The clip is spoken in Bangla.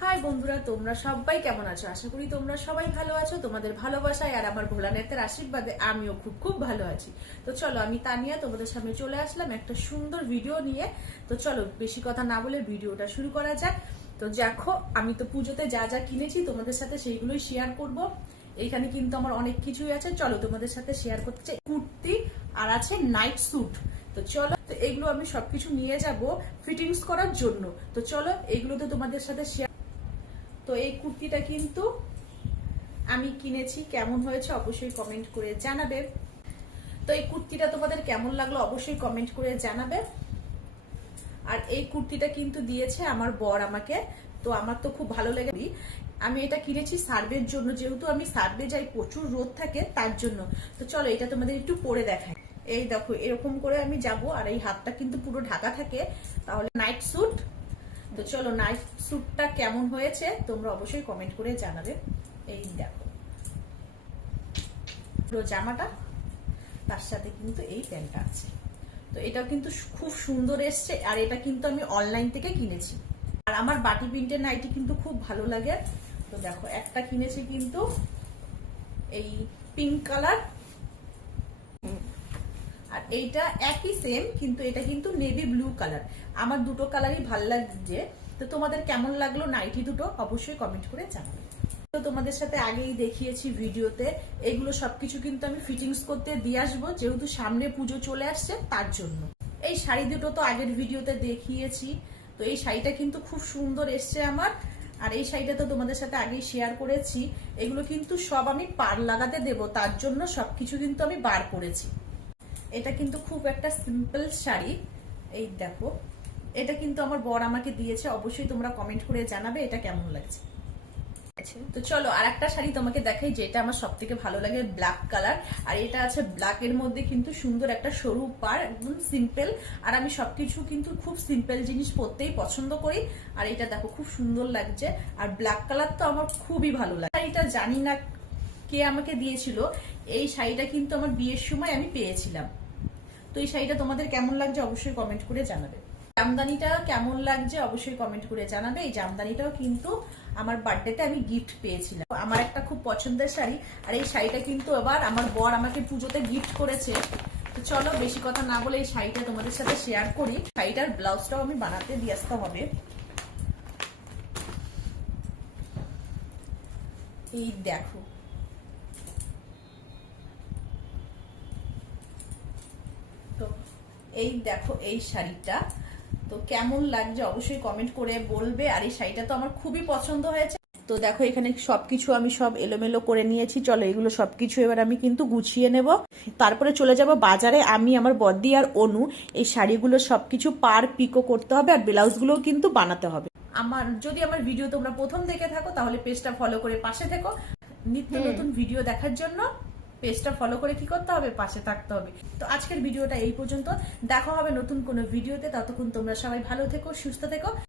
হাই বন্ধুরা, তোমরা সবাই কেমন আছো? আশা করি তোমরা সবাই ভালো আছো। তোমাদের ভালোবাসায় আর আমার ভোলানাথের আশীর্বাদে আমিও খুব খুব ভালো আছি। তো চলো, আমি তানিয়া তোমাদের সামনে চলে আসলাম একটা সুন্দর ভিডিও নিয়ে। তো চলো, বেশি কথা না বলে ভিডিওটা শুরু করা যাক। তো দেখো, আমি তো পুজোতে যা যা কিনেছি তোমাদের সাথে সেইগুলোই শেয়ার করব। এইখানে কিন্তু আমার অনেক কিছুই আছে, চলো তোমাদের সাথে শেয়ার করতে চাই। কুর্তি আর আছে নাইট স্যুট। তো চলো, তো এগুলো আমি সবকিছু নিয়ে যাব ফিটিংস করার জন্য। তো চলো, এগুলো তো তোমাদের সাথে শেয়ার। তো এই কুর্তিটা কিন্তু আমি কিনেছি, কেমন হয়েছে অবশ্যই কমেন্ট করে জানাবে। তো এই কুর্তিটা তোমাদের কেমন লাগলো অবশ্যই কমেন্ট করে জানাবে। আর এই কুর্তিটা কিন্তু দিয়েছে আমার বর আমাকে, তো আমার তো খুব ভালো লেগে। আমি এটা কিনেছি সার্ভের জন্য, যেহেতু আমি সার্ভে যাই, প্রচুর রোদ থাকে তার জন্য। তো চলো, এটা তোমাদের একটু পরে দেখাই। এই দেখো, এরকম করে আমি যাব, আর এই হাতটা কিন্তু পুরো ঢাকা থাকে। তাহলে নাইট স্যুট। তো চলো, নাইট স্যুটটা কেমন হয়েছে তোমরা অবশ্যই কমেন্ট করে জানাবে। এই দেখো পুরো জামাটা, তার সাথে কিন্তু এই প্যান্টটা আছে। তো এটাও কিন্তু খুব সুন্দর এসছে, আর এটা কিন্তু আমি অনলাইন থেকে কিনেছি। আর আমার বাটি প্রিন্টের নাইটি কিন্তু খুব ভালো লাগে। তো দেখো, একটা কিনেছি কিন্তু এই পিঙ্ক কালার, আর এইটা একই সেম, কিন্তু এটা কিন্তু নেভি ব্লু কালার। আমার দুটো কালারই ভালো লাগছে। তো তোমাদের কেমন লাগলো নাইটি দুটো অবশ্যই কমেন্ট করে জানাবে। তো তোমাদের সাথে আগেই দেখিয়েছি ভিডিওতে, এগুলো সবকিছু কিন্তু আমি ফিটিংস করতে দিয়ে আসবো, যেহেতু সামনে পুজো চলে আসছে তার জন্য। এই শাড়ি দুটো তো আগের ভিডিওতে দেখিয়েছি। তো এই শাড়িটা কিন্তু খুব সুন্দর এসছে আমার। আর এই শাড়িটা তো তোমাদের সাথে আগেই শেয়ার করেছি। এগুলো কিন্তু সব আমি পাড় লাগাতে দেব, তার জন্য সবকিছু কিন্তু আমি বার করেছি। এটা কিন্তু খুব একটা সিম্পল শাড়ি। এই দেখো, এটা কিন্তু আমার বর আমাকে দিয়েছে, অবশ্যই তোমরা কমেন্ট করে জানাবে এটা কেমন লাগছে। তো চলো, আর একটা শাড়ি তোমাকে দেখাই, যেটা আমার সব থেকে ভালো লাগে, ব্ল্যাক কালার। আর এটা আছে ব্ল্যাক এর মধ্যে কিন্তু সুন্দর একটা সরু পাড়, একদম সিম্পল। আর আমি সবকিছু কিন্তু খুব সিম্পল জিনিস পরতেই পছন্দ করি। আর এটা দেখো, খুব সুন্দর লাগছে। আর ব্ল্যাক কালার তো আমার খুবই ভালো লাগে। শাড়িটা জানি না কে আমাকে দিয়েছিল, এই শাড়িটা কিন্তু আমার বিয়ের সময় আমি পেয়েছিলাম। তো এই শাড়িটা তোমাদের কেমন লাগছে অবশ্যই কমেন্ট করে জানাবে। জামদানিটা কেমন লাগছে অবশ্যই কমেন্ট করে জানাবে। এই জামদানিটাও কিন্তু আমার বার্থডেতে আমি গিফট পেয়েছিলাম। আমার একটা খুব পছন্দের শাড়ি, আর এই শাড়িটা কিন্তু এবার আমার বর আমাকে পুজোতে গিফট করেছে। তো চলো, বেশি কথা না বলে এই শাড়িটা তোমাদের সাথে শেয়ার করি। শাড়িটার ব্লাউজটাও আমি বানাতে দিয়ে আসতে হবে। এই দেখো, তো এই দেখো এই শাড়িটা তো কেমন লাগছে অবশ্যই কমেন্ট করে বলবে। আর এই শাড়িটা তো আমার খুবই পছন্দ হয়েছে। তো দেখো, এখানে সবকিছু আমি সব এলোমেলো করে নিয়েছি। চলো, এগুলো সবকিছু এবার আমি কিন্তু গুছিয়ে নেব। তারপরে চলে যাব বাজারে। আমি, আমার বদ্দি আর অনু এই শাড়িগুলো সবকিছু পার পিকো করতে হবে, আর ব্লাউজগুলোও কিন্তু বানাতে হবে। যদি আমার ভিডিও তোমরা প্রথম দেখে থাকো তাহলে পেজটা ফলো করে পাশে থেকো। নিত্য নতুন ভিডিও দেখার জন্য পেজটা ফলো করে কি করতে হবে, পাশে থাকতে হবে। তো আজকের ভিডিওটা এই পর্যন্ত, দেখা হবে নতুন কোনো ভিডিওতে। ততক্ষণ তোমরা সবাই ভালো থেকো, সুস্থ থেকো।